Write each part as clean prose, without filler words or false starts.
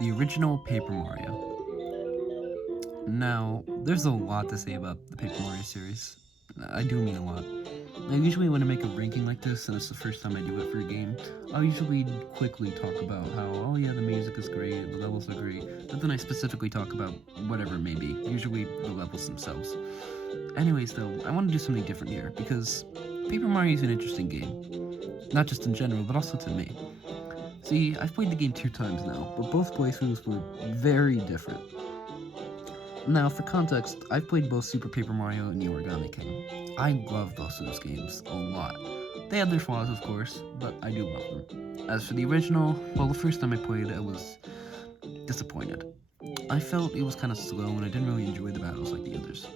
The original Paper Mario. Now, there's a lot to say about the Paper Mario series. I do mean a lot. Now, usually when I make a ranking like this, and it's the first time I do it for a game, I'll usually quickly talk about how, oh yeah, the music is great, the levels are great, but then I specifically talk about whatever it may be, usually the levels themselves. Anyways, though, I want to do something different here, because Paper Mario is an interesting game. Not just in general, but also to me. See, I've played the game 2 times now, but both playthroughs were very different. Now, for context, I've played both Super Paper Mario and The Origami King. I love both of those games a lot. They have their flaws, of course, but I do love them. As for the original, well, the first time I played it, I was disappointed. I felt it was kind of slow and I didn't really enjoy the battles like the others.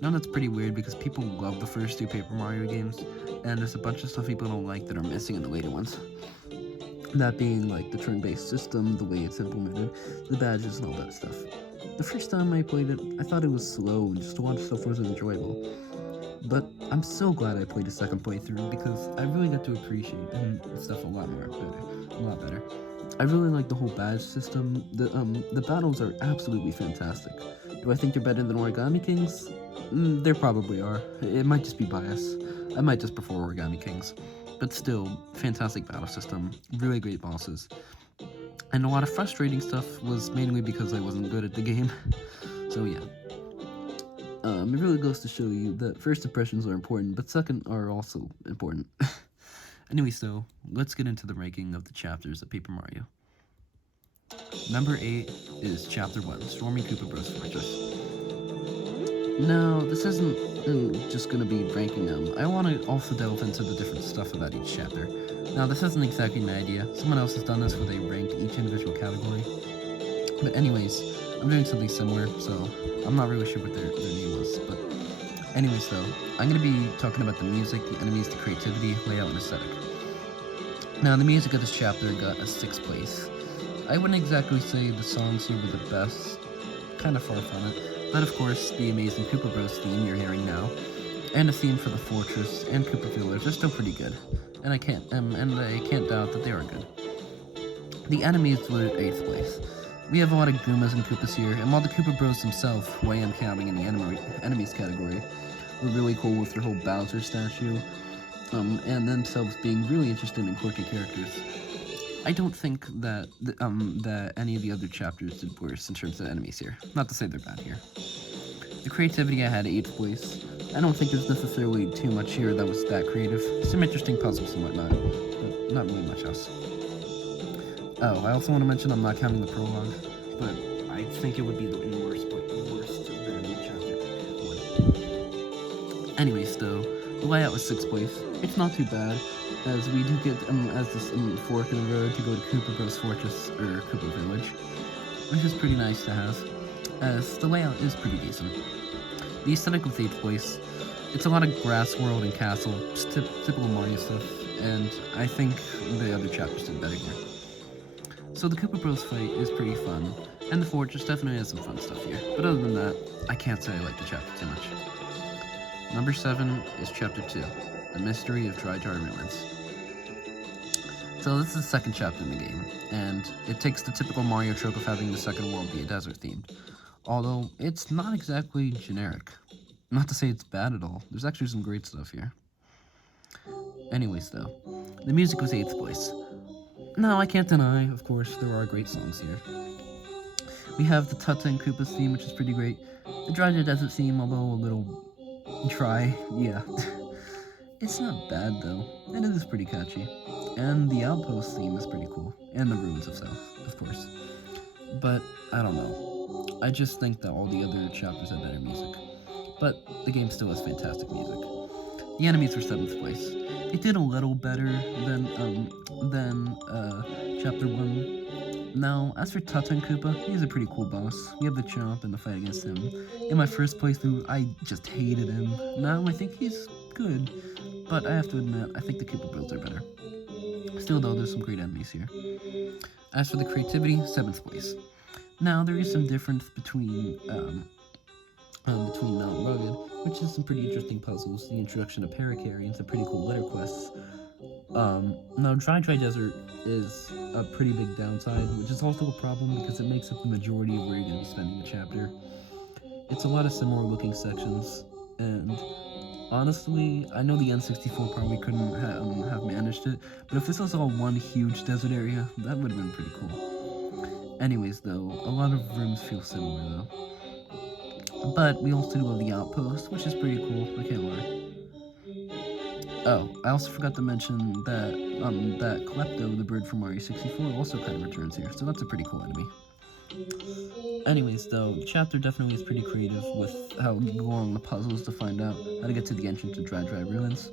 Now that's pretty weird because people love the first 2 Paper Mario games, and there's a bunch of stuff people don't like that are missing in the later ones. That being like the turn-based system, the way it's implemented, the badges, and all that stuff. The first time I played it, I thought it was slow and just a lot of stuff wasn't enjoyable. But I'm so glad I played a second playthrough because I really got to appreciate stuff a lot better. I really like the whole badge system. The battles are absolutely fantastic. Do I think they're better than Origami Kings? There probably are. It might just be bias. I might just prefer Origami Kings. But still, fantastic battle system, really great bosses. And a lot of frustrating stuff was mainly because I wasn't good at the game. So yeah. It really goes to show you that first impressions are important, but second are also important. Anyways though, let's get into the ranking of the chapters of Paper Mario. Number 8 is Chapter 1, Stormy Koopa Bros Fortress. Now, this isn't just going to be ranking them. I want to also delve into the different stuff about each chapter. Now, this isn't exactly my idea. Someone else has done this where they rank each individual category. But anyways, I'm doing something similar, so I'm not really sure what their name was. But anyways, though, I'm going to be talking about the music, the enemies, the creativity, layout, and aesthetic. Now, the music of this chapter got a 6th place. I wouldn't exactly say the songs here were the best. Kind of far from it. But of course, the amazing Koopa Bros theme you're hearing now, and the theme for the fortress and Koopa Village are still pretty good, and I can't doubt that they are good. The enemies were 8th place. We have a lot of Goombas and Koopas here, and while the Koopa Bros themselves, who I am counting in the enemies category, were really cool with their whole Bowser statue, and themselves being really interesting and quirky characters. I don't think that that any of the other chapters did worse in terms of enemies here. Not to say they're bad here. The creativity I had 8th place. I don't think there's necessarily too much here that was that creative. Some interesting puzzles and whatnot, but not really much else. Oh, I also want to mention I'm not counting the prologue, but I think it would be the worst than chapter 1. Anyways, though, the layout was 6th place. It's not too bad, as we do get as this fork in the road to go to Koopa Bros Fortress or Koopa Village, which is pretty nice to have, as the layout is pretty decent. The aesthetic was 8th place. It's a lot of grass world and castle, typical Mario stuff, and I think the other chapters did better here. So the Koopa Bros fight is pretty fun, and the fortress definitely has some fun stuff here, but other than that, I can't say I like the chapter too much. Number 7 is Chapter 2, The Mystery of Dry Jar Ruins. So this is the second chapter in the game, and it takes the typical Mario trope of having the second world be a desert themed, although it's not exactly generic. Not to say it's bad at all, there's actually some great stuff here. Anyways though, the music was 8th place. Now I can't deny, of course, there are great songs here. We have the Tutta and Koopa's theme, which is pretty great. The Dry Jar Desert theme, although a little dry, yeah. It's not bad though, and it is pretty catchy. And the Outpost theme is pretty cool, and the Ruins of South, of course. But, I don't know. I just think that all the other chapters have better music. But the game still has fantastic music. The enemies were 7th place. It did a little better than Chapter 1. Now, as for Tutta and Koopa, he's a pretty cool boss. We have the Chomp and the fight against him. In my first playthrough, I just hated him. Now I think he's good, but I have to admit, I think the Koopa Bros are better. Still though, there's some great enemies here. As for the creativity, 7th place. Now, there is some difference between Mount Rugged, which is some pretty interesting puzzles, the introduction of Parakarry and some pretty cool letter quests. Now Dry Desert is a pretty big downside, which is also a problem because it makes up the majority of where you're going to be spending the chapter. It's a lot of similar looking sections, and honestly, I know the N64 probably couldn't have managed it, but if this was all one huge desert area, that would have been pretty cool. Anyways, though, a lot of rooms feel similar, though. But we also do have the outpost, which is pretty cool, I can't lie. Oh, I also forgot to mention that Klepto, the bird from Mario 64, also kind of returns here, so that's a pretty cool enemy. Anyways, though, the chapter definitely is pretty creative with how you go along the puzzles to find out how to get to the entrance to Dry Ruins.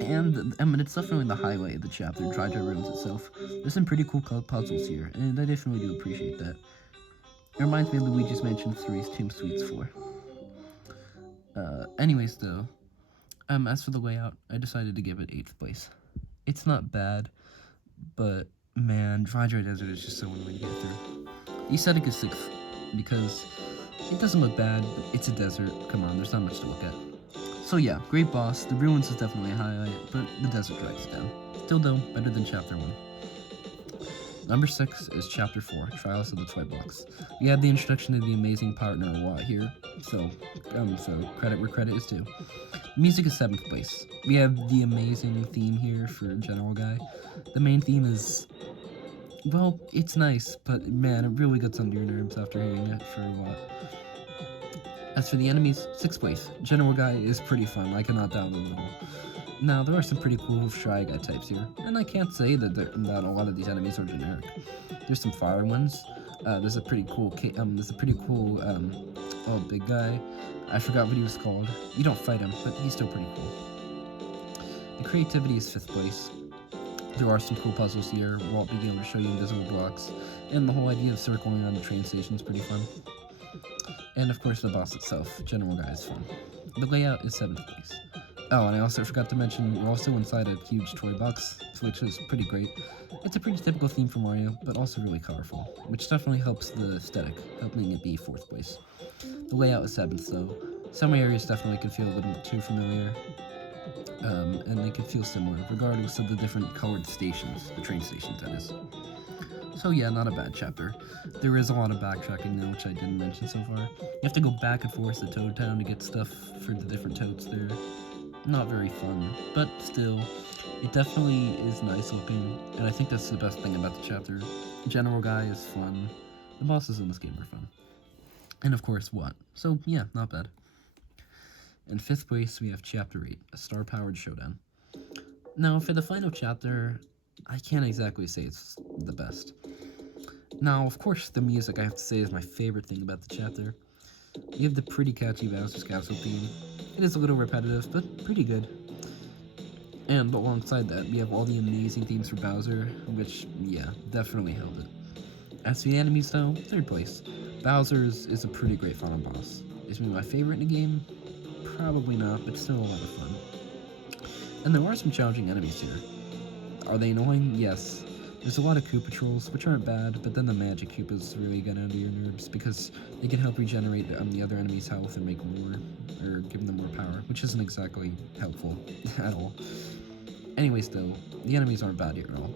And I mean, it's definitely the highlight of the chapter, Dry Ruins itself. There's some pretty cool puzzles here, and I definitely do appreciate that. It reminds me of Luigi's Mansion 3's Tomb Sweets 4. Anyways, though, as for the layout, I decided to give it 8th place. It's not bad, but man, Dry Desert is just so annoying to get through. The aesthetic is 6th, because it doesn't look bad, but it's a desert. Come on, there's not much to look at. So yeah, great boss. The ruins is definitely a highlight, but the desert drags it down. Still though, better than Chapter 1. Number 6 is Chapter 4, Trials of the Toy Box. We have the introduction of the amazing partner Watt here, so credit where credit is due. Music is 7th place. We have the amazing theme here for General Guy. The main theme is, well, it's nice, but man, it really gets under your nerves after hearing it for a while. As for the enemies, 6th place. General Guy is pretty fun, I cannot download it all. Now, there are some pretty cool Shy Guy types here, and I can't say that a lot of these enemies are generic. There's some fire ones. There's a pretty cool big guy. I forgot what he was called. You don't fight him, but he's still pretty cool. The creativity is 5th place. There are some cool puzzles here, Walt being able to show you invisible blocks, and the whole idea of circling on the train station is pretty fun. And of course the boss itself, General Guy, is fun. The layout is 7th place. Oh, and I also forgot to mention, we're also inside a huge toy box, which is pretty great. It's a pretty typical theme for Mario, but also really colorful, which definitely helps the aesthetic, helping it be 4th place. The layout is 7th, though. Some areas definitely can feel a little bit too familiar, and they can feel similar, regardless of the different colored stations, the train stations, that is. So yeah, not a bad chapter. There is a lot of backtracking though, which I didn't mention so far. You have to go back and forth to Toad Town to get stuff for the different toads there. Not very fun, but still, it definitely is nice looking, and I think that's the best thing about the chapter. General Guy is fun. The bosses in this game are fun. And of course, Watt. So yeah, not bad. In 5th place, we have Chapter 8, a Star-Powered Showdown. Now, for the final chapter, I can't exactly say it's the best. Now, of course, the music, I have to say, is my favorite thing about the chapter. We have the pretty catchy Bowser's Castle theme. It is a little repetitive, but pretty good. And alongside that, we have all the amazing themes for Bowser, which, yeah, definitely held it. As for the enemies, though, 3rd place. Bowser's is a pretty great final boss. Is he my favorite in the game? Probably not, but still a lot of fun. And there are some challenging enemies here. Are they annoying? Yes. There's a lot of Koopa trolls, which aren't bad, but then the magic Koopas really get under your nerves because they can help regenerate the other enemy's health and make more, or give them more power, which isn't exactly helpful at all. Anyways, though, the enemies aren't bad here at all.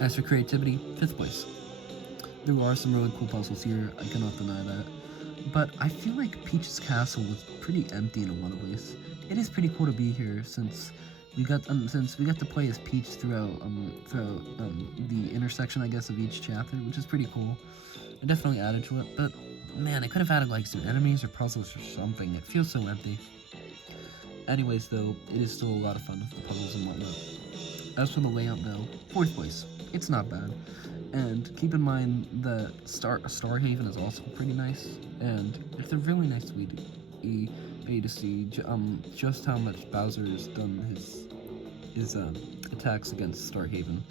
As for creativity, 5th place. There are some really cool puzzles here, I cannot deny that. But I feel like Peach's castle was pretty empty in a lot of ways. It is pretty cool to be here since we got to play as Peach throughout the intersection, I guess, of each chapter, which is pretty cool. It definitely added to it, but man, I could have added like some enemies or puzzles or something. It feels so empty. Anyways, though, it is still a lot of fun with the puzzles and whatnot. As for the layout, though, 4th place. It's not bad. And keep in mind that Starhaven is also pretty nice, and it's a really nice way to see just how much Bowser has done his attacks against Starhaven.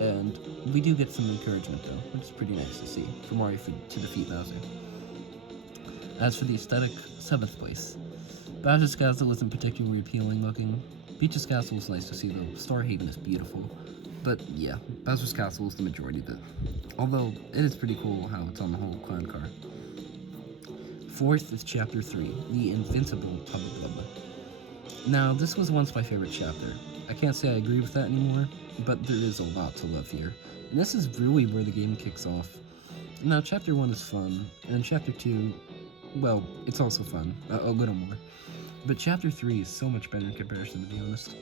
And we do get some encouragement though, which is pretty nice to see for Mario to defeat Bowser. As for the aesthetic, 7th place. Bowser's Castle isn't particularly appealing looking. Peach's Castle is nice to see though. Starhaven is beautiful. But yeah, Bowser's Castle is the majority of it. Although, it is pretty cool how it's on the whole clan car. 4th is Chapter 3, the Invincible Tubba. Now, this was once my favorite chapter. I can't say I agree with that anymore, but there is a lot to love here. And this is really where the game kicks off. Now, Chapter 1 is fun, and Chapter 2, well, it's also fun, a little more. But Chapter 3 is so much better in comparison, to be honest.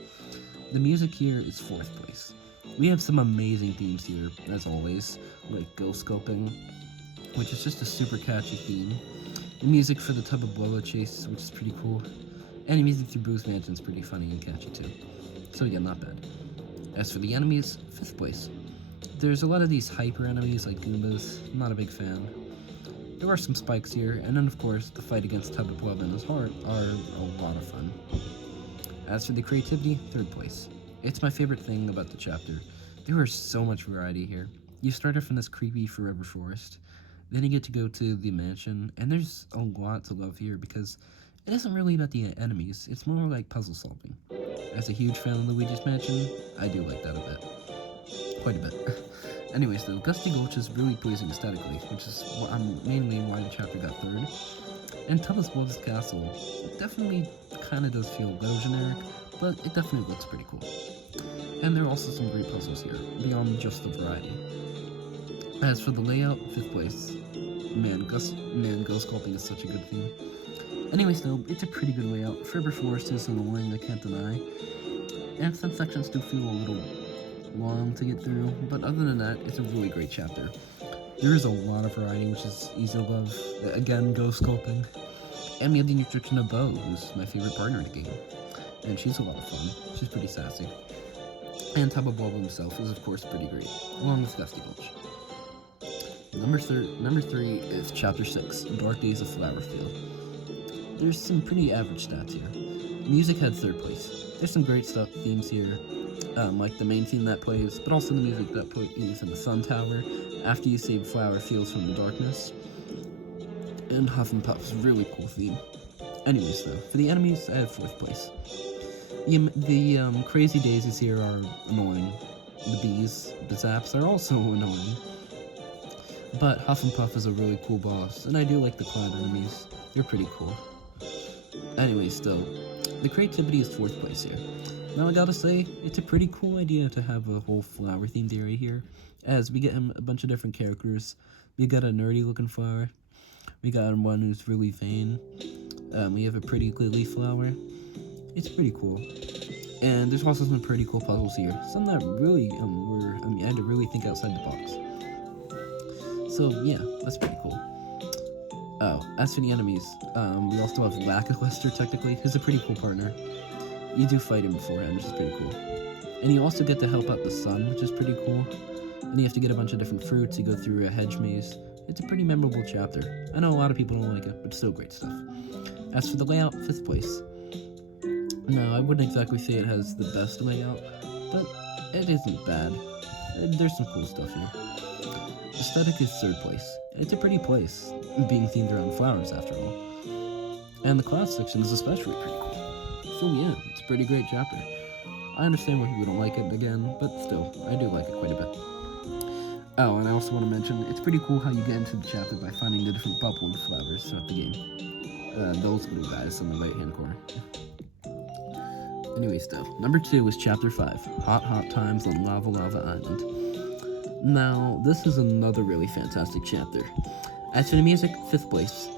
The music here is 4th place. We have some amazing themes here, as always, like Ghost Scoping, which is just a super catchy theme. The music for the Tubba Blubba chase, which is pretty cool. And the music through Boo's Mansion is pretty funny and catchy too. So yeah, not bad. As for the enemies, 5th place. There's a lot of these hyper enemies like Goombas, not a big fan. There are some spikes here, and then of course, the fight against Tubba Blubba and his heart are a lot of fun. As for the creativity, 3rd place. It's my favorite thing about the chapter. There is so much variety here. You start off in this creepy forever forest, then you get to go to the mansion, and there's a lot to love here because it isn't really about the enemies, it's more like puzzle solving. As a huge fan of Luigi's Mansion, I do like that a bit. Quite a bit. Anyways though, Gusty Gulch is really pleasing aesthetically, which is mainly why the chapter got 3rd. And Tubba's Blood's Castle definitely kinda does feel a little generic, but it definitely looks pretty cool. And there are also some great puzzles here, beyond just the variety. As for the layout, 5th place. Man, Ghost Sculpting is such a good theme. Anyways though, it's a pretty good layout. Forever Forest is annoying, I can't deny. And some sections do feel a little long to get through, but other than that, it's a really great chapter. There is a lot of variety, which is easy to love. Again, Ghost Sculpting. And we have the introduction of Bo, who's my favorite partner in the game. And she's a lot of fun. She's pretty sassy. And Tubba Blubba himself is of course pretty great, along with Gusty Gulch. Number 3 is Chapter 6, Dark Days of Flowerfield. There's some pretty average stats here. Music had 3rd place. There's some great themes here, like the main theme that plays, but also the music that plays in the Sun Tower after you save flower fields from the darkness. And Huff and Puff's really cool theme. Anyways though, for the enemies, I have 4th place. The crazy daisies here are annoying. The bees, the zaps, are also annoying. But Huff and Puff is a really cool boss, and I do like the cloud enemies. They're pretty cool. Anyways though, the creativity is 4th place here. Now I gotta say, it's a pretty cool idea to have a whole flower themed area here, as we get a bunch of different characters. We got a nerdy looking flower, we got one who's really vain, we have a pretty lily flower. It's pretty cool. And there's also some pretty cool puzzles here, some that really I had to really think outside the box. So yeah, that's pretty cool. Oh, as for the enemies, we also have Lackluster technically, who's a pretty cool partner. You do fight him beforehand, which is pretty cool. And you also get to help out the sun, which is pretty cool. And you have to get a bunch of different fruits, you go through a hedge maze. It's a pretty memorable chapter. I know a lot of people don't like it, but still great stuff. As for the layout, 5th place. No, I wouldn't exactly say it has the best layout, but it isn't bad. There's some cool stuff here. Aesthetic is 3rd place. It's a pretty place, being themed around flowers after all. And the cloud section is especially pretty cool. So yeah, it's a pretty great chapter. I understand why people don't like it again, but still, I do like it quite a bit. Oh, and I also want to mention, it's pretty cool how you get into the chapter by finding the different bubbled flowers throughout the game. Those little guys on the right-hand corner. Anyways though, number 2 is Chapter 5, Hot Times on Lava Lava Island. Now, this is another really fantastic chapter. As for the music, 5th place.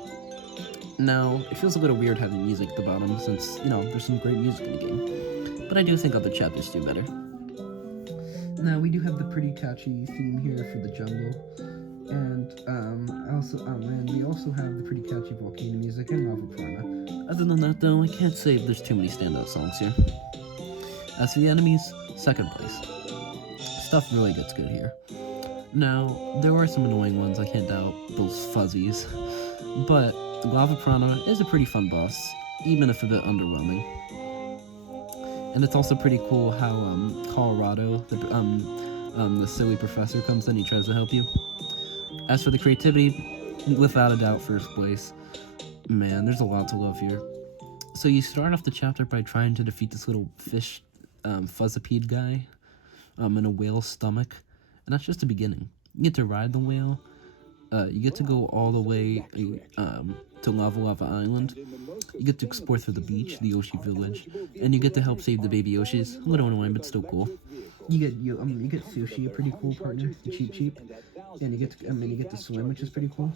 Now, it feels a little weird having music at the bottom since, there's some great music in the game. But I do think other chapters do better. Now, we do have the pretty catchy theme here for the jungle. And, we also have the pretty catchy volcano music and Lava Piranha. Other than that, though, I can't say there's too many standout songs here. As for the enemies, 2nd place. Stuff really gets good here. Now, there are some annoying ones, I can't doubt, those fuzzies. But the Lava Piranha is a pretty fun boss, even if a bit underwhelming. And it's also pretty cool how Colorado, the silly professor, comes in and he tries to help you. As for the creativity, without a doubt 1st place. Man, there's a lot to love here. So you start off the chapter by trying to defeat this little fish fuzzipede guy in a whale's stomach, and that's just the beginning. You get to ride the whale, you get to go all the way to Lava Lava Island, You get to explore through the beach, the Yoshi village, and you get to help save the baby Yoshis. A little annoying, but still cool. You get Sushi, a pretty cool partner, Cheep Cheep, and you get to swim, which is pretty cool.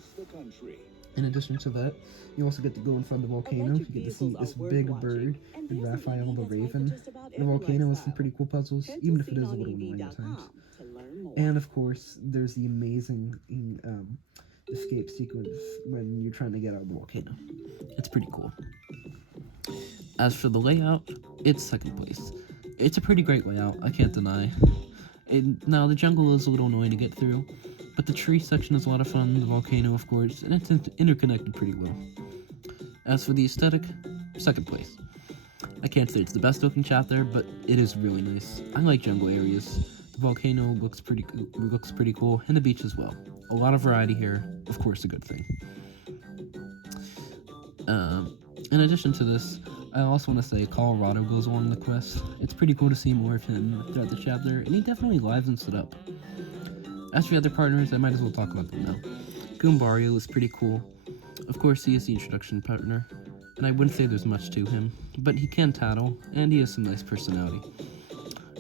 In addition to that, you also get to go in front of the volcano. You get to see this big bird and Raphael the Raven. The volcano has some pretty cool puzzles, even if it is a little annoying at times. And of course, there's the amazing escape sequence when you're trying to get out of the volcano. It's pretty cool. As for the layout, it's second place. It's a pretty great layout, I can't deny. Now, the jungle is a little annoying to get through, but the tree section is a lot of fun, the volcano, of course, and it's interconnected pretty well. As for the aesthetic, second place. I can't say it's the best looking chapter, but it is really nice. I like jungle areas. The volcano looks pretty cool, and the beach as well. A lot of variety here, of course, a good thing. In addition to this, I also want to say Colorado goes along the quest. It's pretty cool to see more of him throughout the chapter, and he definitely livens it up. As for the other partners, I might as well talk about them now. Goombario is pretty cool. Of course, he is the introduction partner, and I wouldn't say there's much to him, but he can tattle, and he has some nice personality.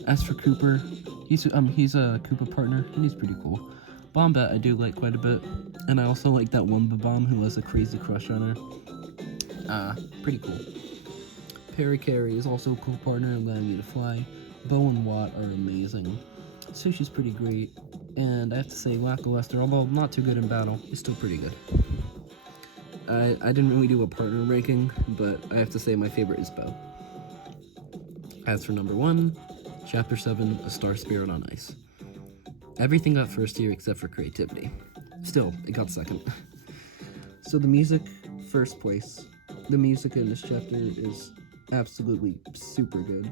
As for Cooper, he's a Koopa partner, and he's pretty cool. Bombat I do like quite a bit, and I also like that Wumba Bomb who has a crazy crush on her. Pretty cool. Carry is also a cool partner, allowing you to fly. Bo and Watt are amazing. Sushi's pretty great, and I have to say Lackluster, although not too good in battle, is still pretty good. I didn't really do a partner ranking, but I have to say my favorite is Bo. As for number 1, Chapter 7, A Star Spirit on Ice. Everything got first here except for creativity. Still, it got second. So the music, first place. The music in this chapter is absolutely super good.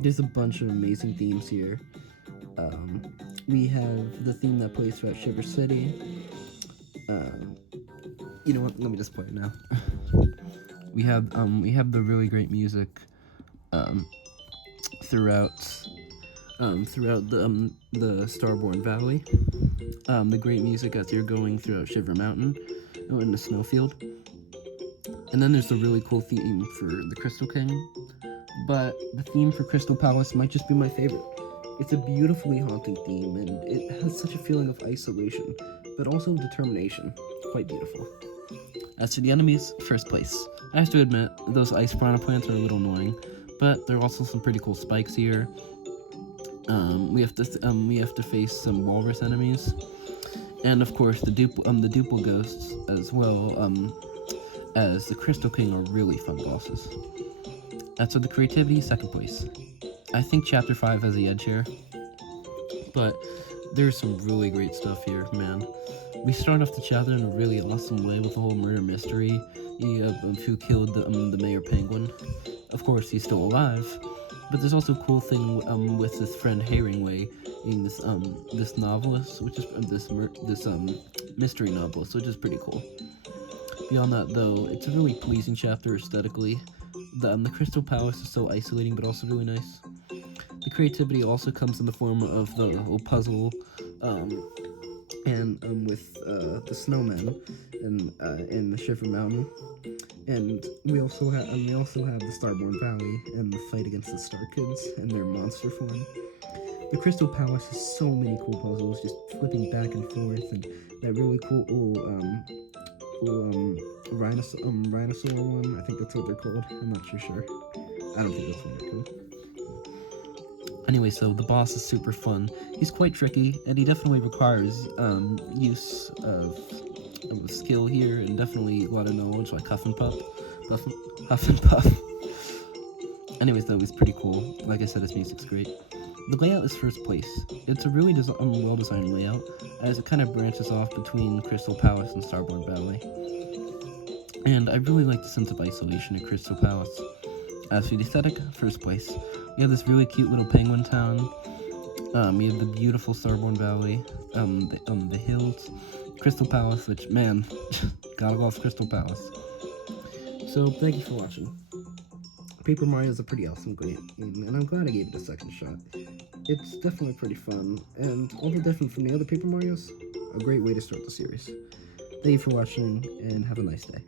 There's a bunch of amazing themes here. We have the theme that plays throughout Shiver City. You know what? Let me just play it now. we have the really great music throughout the Starborn Valley. The great music as you're going throughout Shiver Mountain in the snowfield. And then there's the really cool theme for the Crystal King. But the theme for Crystal Palace might just be my favorite. It's a beautifully haunting theme, and it has such a feeling of isolation, but also determination. Quite beautiful. As for the enemies, first place. I have to admit, those ice piranha plants are a little annoying, but there are also some pretty cool spikes here. We have to face some walrus enemies, and of course the Duple ghosts as well as the Crystal King are really fun bosses. As for the creativity, second place. I think Chapter 5 has the edge here, but there's some really great stuff here, man. We start off the chapter in a really awesome way with the whole murder mystery of who killed the Mayor Penguin. Of course, he's still alive, but there's also a cool thing with his friend Herringway being this novelist, which is this mystery novelist, which is pretty cool. Beyond that, though, it's a really pleasing chapter aesthetically. The Crystal Palace is so isolating, but also really nice. The creativity also comes in the form of the little puzzle, and with the snowmen in the Shiver Mountain, and we also have the Starborn Valley and the fight against the Star Kids and their monster form. The Crystal Palace has so many cool puzzles, just flipping back and forth, and that really cool rhinosaur one. I think that's what they're called. I'm not too sure. I don't think that's what they're called. Anyway, so the boss is super fun. He's quite tricky, and he definitely requires use of skill here, and definitely a lot of knowledge, like Huff and Puff. Anyways, though, he's pretty cool. Like I said, his music's great. The layout is first place. It's a really well-designed layout, as it kind of branches off between Crystal Palace and Starborn Valley. And I really like the sense of isolation at Crystal Palace. As for the aesthetic, first place. We have this really cute little penguin town. We have the beautiful Starborn Valley, the hills, Crystal Palace, which, man, gotta love Crystal Palace. So, thank you for watching. Paper Mario is a pretty awesome game, and I'm glad I gave it a second shot. It's definitely pretty fun, and although different from the other Paper Marios, a great way to start the series. Thank you for watching, and have a nice day.